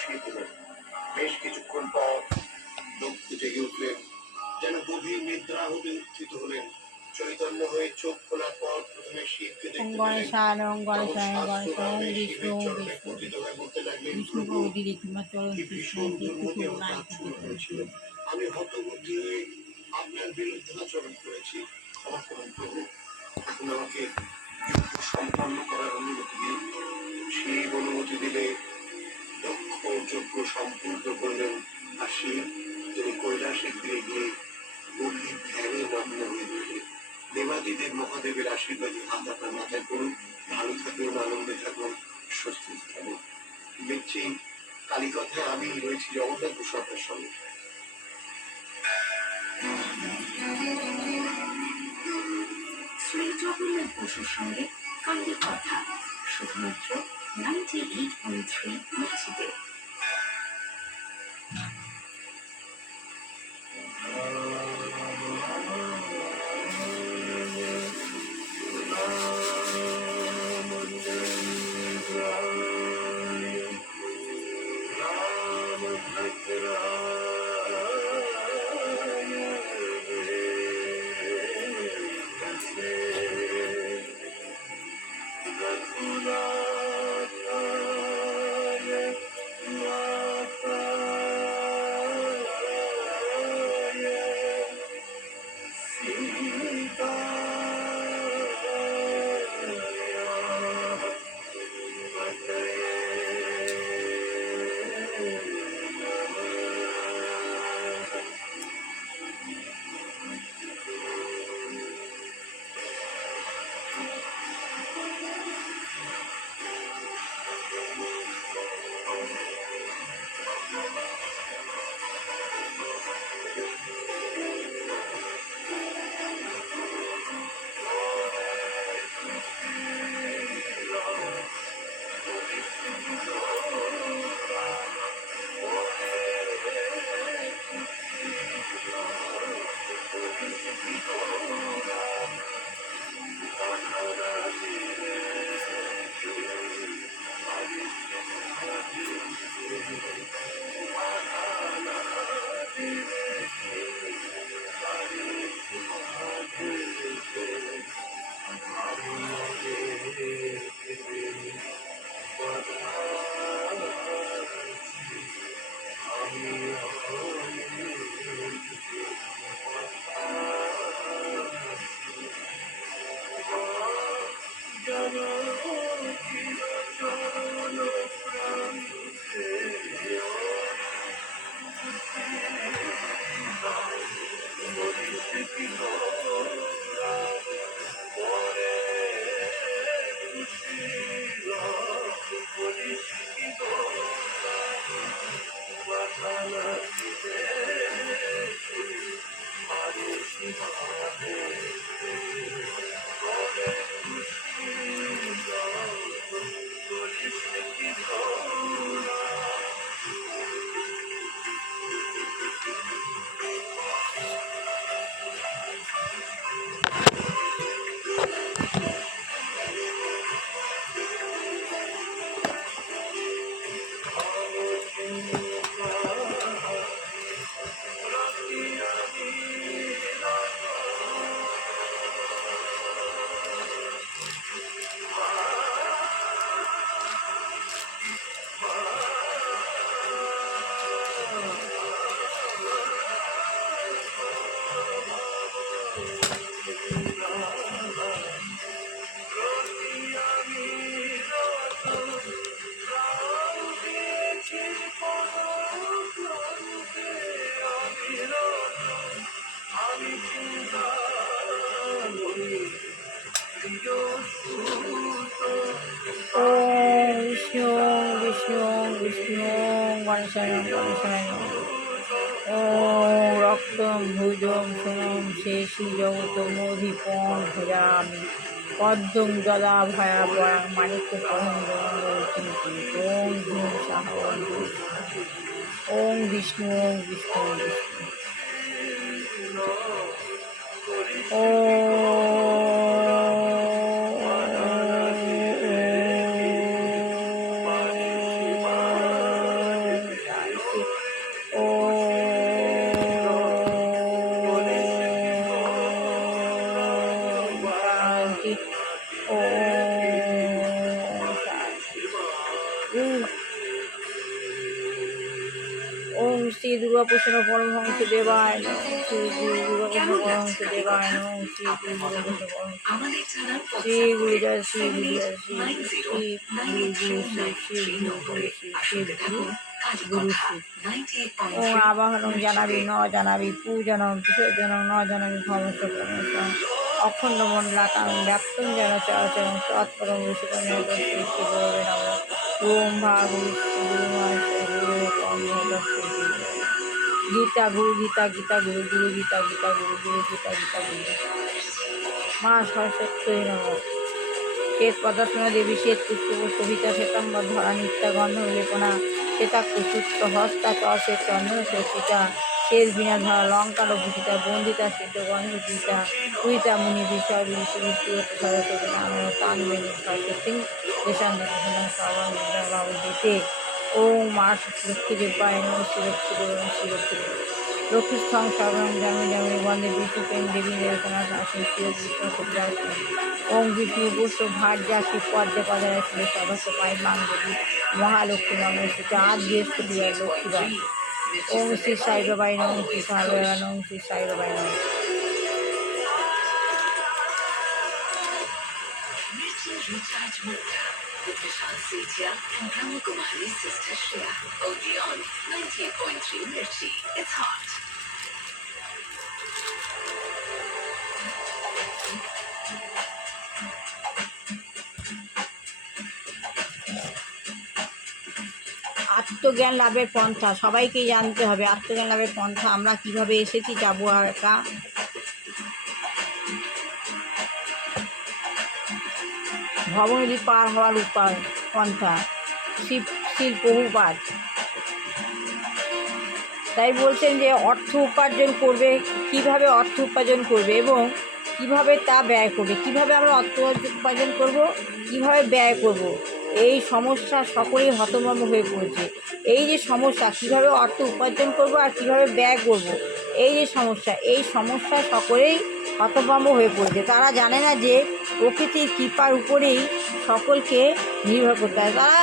বসিয়ে দিলেন। বেশ কিছুক্ষণ পর দক্ষ জেগে উঠলেন, যেন গভীর নিদ্রা হতে উত্থিত হলেন। চৈতন্য হয়ে চোখ খোলার পর প্রথমে শিবকে দেখতে পেলেন। শিবের চরণে পতিত হয়ে বলতে লাগলেন, কি ভীষণ দুর্মতি আমার আচ্ছন্ন হয়েছিল। আমি হতবুদ্ধি হয়ে আপনার বিরুদ্ধাচরণ করেছি, ক্ষমা করুন প্রভু। এখন আমাকে যজ্ঞ সম্পন্ন করার অনুমতি দিন। শিব অনুমতি দিলে দক্ষ যজ্ঞ সম্পূর্ণ করলেন। আর শিব তিনি কৈলাসে ফিরে গিয়ে গভীর ধ্যানে মগ্ন হয়ে রইলেন। দেবাদিদেব মহাদেবের আশীর্বাদী হাত আপনার মাথায় করুন। ভালো থাকুন, আনন্দে থাকুন, স্বস্তিতে থাকুন। দেখছি কালীকথায় আমি রয়েছি জগন্নাথ বসু আপনার সঙ্গে। শ্রী জগন্নাথ বসুর সঙ্গে কালী কথা, শুধুমাত্র 98.3 মিউজিকে। রক্তম ভুজং সোনম শেষী জগতমধিপং ভজামি পদ্মং জলা ভয়া পরাং মানিক্য চিন্তি ওং ধূম সাহ ওং বিষ্ণু ওং বিষ্ণু বিষ্ণু ও ওম শ্রী দুর্গাপ্রসন্ন পরমহংস দেবায় নমঃ শ্রী গুরু দুর্গাপ্রসন্ন পরমহংস দেবায় নমঃ শ্রী গুরু দুর্গাপ্রসন্ন পরমহংস আমাদের জানার শ্রী গুরু জয় শ্রী গুরু জয় শ্রী নাইন শ্রী জিরো গুরু নাইন গুরু শ্রী শ্রী থ্রি গুরু নম্বরে গুরু শ্রী আর শ্রী শুনতে গুরু থাকুন গুরু কালী শ্রী কথা ওম আবাহনং জানাবি ন জানাবি পূজনং বিসর্জনং ন জানাবি ভবস্ব পরমেশ্বরং অখণ্ড মণ্ডলাকারং ব্যাপ্তং যেন চরাচরং তৎপরং বিষ্ণুপঞ্চ শ্রী শ্রী গুরুবে নমঃ ওম ভাগবত গুরু গুরু গীতা গুরু গীতা গীতা গুরু গুরু গীতা গীতা গুরু গুরু গীতা গীতা গুরু মা সরস্বতী নমঃ শ্বেত পদার্থনা দেবী শ্বেত পুষ্প কবিতা শ্বেতাম্বর ধরা নিত্যা গন্ধ লেপনা শ্বেতা কুসুত্ত হস্তা চর্ষের চন্দন শশিতা শ্বেত বিনা ধরা লঙ্কার ভূষিতা বন্দিতা শ্বেত গন্ধ গীতা কুইতা মুনি বিষয় বিষ্ণু সরস্বতী নাম তান বেণী সরস্বতী দেশান বাবু দিতে ওম মা লক্ষ্মী দেবায় নমঃ শ্রী লক্ষ্মী দেব শ্রী লক্ষ্মী দেব লক্ষ্মী স্থং সর্বং জামি জামি বন্দে বিষ্ণু প্রেম দেবী দেবতানা শাসন প্রিয় বিষ্ণু সত্যাস ওম বিষ্ণু বৈষ্ণব ভার্যা শিব পদ্মে পদায় ছিল সদস্য পাই বাঙ্গবী মহালক্ষ্মী নমস্তে আজ বৃহস্পতিবার লক্ষ্মীবার ওম শ্রী সাই বাবাই নম শ্রী সাই বাবা নম শ্রী সাই বাবাই নম Recharge Mukta with Vishal Sethia and Brahma Kumari's sister Shreya. Only on 98.3 Mirchi. It's hot. আত্মজ্ঞান লাভের পন্থা সবাইকেই জানতে হবে। আত্মজ্ঞান লাভের পন্থা আমরা কিভাবে এসেছি, যাবো একা। ভবনদী পার হওয়ার উপায় পন্থা শিল প্রভুপাদ তাই বলছেন যে অর্থ উপার্জন করবে, কিভাবে অর্থ উপার্জন করবে এবং কিভাবে তা ব্যয় করবে, কিভাবে আমরা অর্থ উপার্জন করব, কিভাবে ব্যয় করব, এই সমস্যা সকলেই হতভম্ব হয়ে পড়েছে। এই যে সমস্যা, কিভাবে অর্থ উপার্জন করব আর কিভাবে ব্যয় করব, এই যে সমস্যা, এই সমস্যা সকলেই হতভম্ব হয়ে পড়েছে। তারা জানে না যে প্রকৃতির কৃপার উপরেই সকলকে নির্ভর করতে হয়। তারা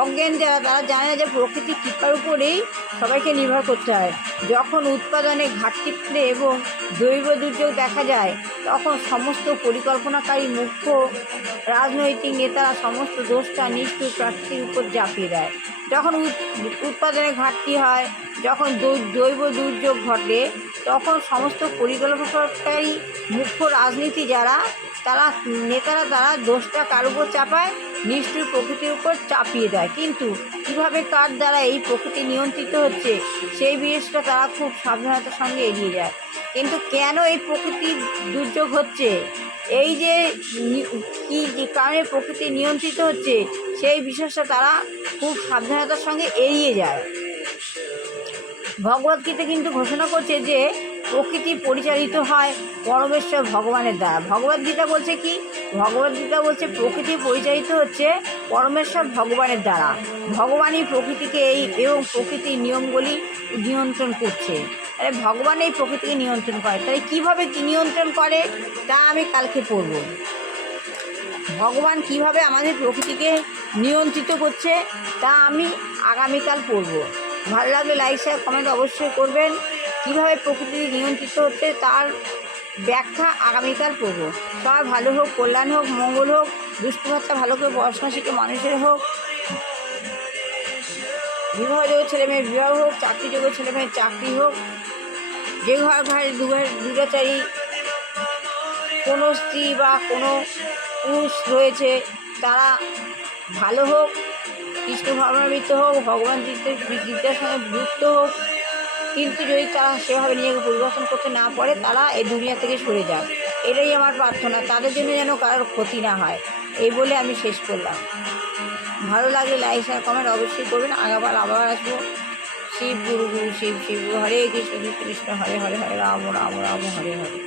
অজ্ঞান যারা, তারা জানে না যে প্রকৃতির কৃপার উপরেই সবাইকে নির্ভর করতে হয়। যখন উৎপাদনে ঘাটতি পড়ে এবং জৈব দুর্যোগ দেখা যায়, তখন সমস্ত পরিকল্পনাকারী মুখ্য রাজনৈতিক নেতারা সমস্ত দোষটা নিষ্ঠুর প্রাকৃতির উপর চাপিয়ে দেয়। যখন উৎপাদনে ঘাটতি হয়, যখন জৈব দুর্যোগ ঘটে, তখন সমস্ত পরিকল্পনাকারী মুখ্য রাজনীতি যারা, তারা নেতারা, তারা দোষটা কার উপর চাপায়? নিষ্ঠুর প্রকৃতির উপর চাপিয়ে দেয়। কিন্তু কীভাবে কার দ্বারা এই প্রকৃতি নিয়ন্ত্রিত হচ্ছে, সেই বিষয়টা তারা খুব সাবধানতার সঙ্গে এড়িয়ে যায়। কিন্তু কেন এই প্রকৃতির দুর্যোগ হচ্ছে, এই যে কী কারণে প্রকৃতি নিয়ন্ত্রিত হচ্ছে, সেই বিষয়টা তারা খুব সাবধানতার সঙ্গে এড়িয়ে যায়। ভগবদ্গীতা কিন্তু ঘোষণা করছে যে প্রকৃতি পরিচালিত হয় পরমেশ্বর ভগবানের দ্বারা। ভগবদ্গীতা বলছে কি? ভগবদ্গীতা বলছে প্রকৃতি পরিচালিত হচ্ছে পরমেশ্বর ভগবানের দ্বারা। ভগবানই প্রকৃতিকে এবং প্রকৃতির নিয়মগুলি নিয়ন্ত্রণ করছে। তাহলে ভগবান এই প্রকৃতিকে নিয়ন্ত্রণ করে। তাহলে কীভাবে নিয়ন্ত্রণ করে তা আমি কালকে পড়ব। ভগবান কিভাবে আমাদের প্রকৃতিকে নিয়ন্ত্রিত করছে তা আমি আগামীকাল পড়ব। ভালো লাগলে লাইক শেয়ার কমেন্ট অবশ্যই করবেন। কীভাবে প্রকৃতি নিয়ন্ত্রিত হচ্ছে তার ব্যাখ্যা আগামীকাল পড়ব। সবার ভালো হোক, কল্যাণ হোক, মঙ্গল হোক, দুষ্কৃততা ভালো করে পড়াশোনা শিখে মানুষের হোক, বিবাহযোগ্য ছেলেমেয়ের বিবাহ হোক, চাকরিযোগ্য ছেলেমেয়ের চাকরি হোক, যে ঘরে দুরাচারী কোনো স্ত্রী বা কোনো পুরুষ রয়েছে তারা ভালো হোক, কৃষ্ণ ভাবনামৃত হোক, ভগবান বিদ্যার সঙ্গে যুক্ত হোক। কিন্তু যদি তারা সেভাবে নিজেকে পরিবর্তন করতে না পারে, তারা এই দুনিয়া থেকে সরে যাক, এটাই আমার প্রার্থনা। তাদের জন্য যেন কারোর ক্ষতি না হয়, এই বলে আমি শেষ করলাম। ভালো লাগলে লাইক শেয়ার কমেন্ট অবশ্যই করবেন। আবার আসবো। শিব গুরু গুরু শিব শিব, হরে কৃষ্ণ কৃষ্ণ কৃষ্ণ, হরে হরে, হরে রাম রাম রাম, হরে হরে।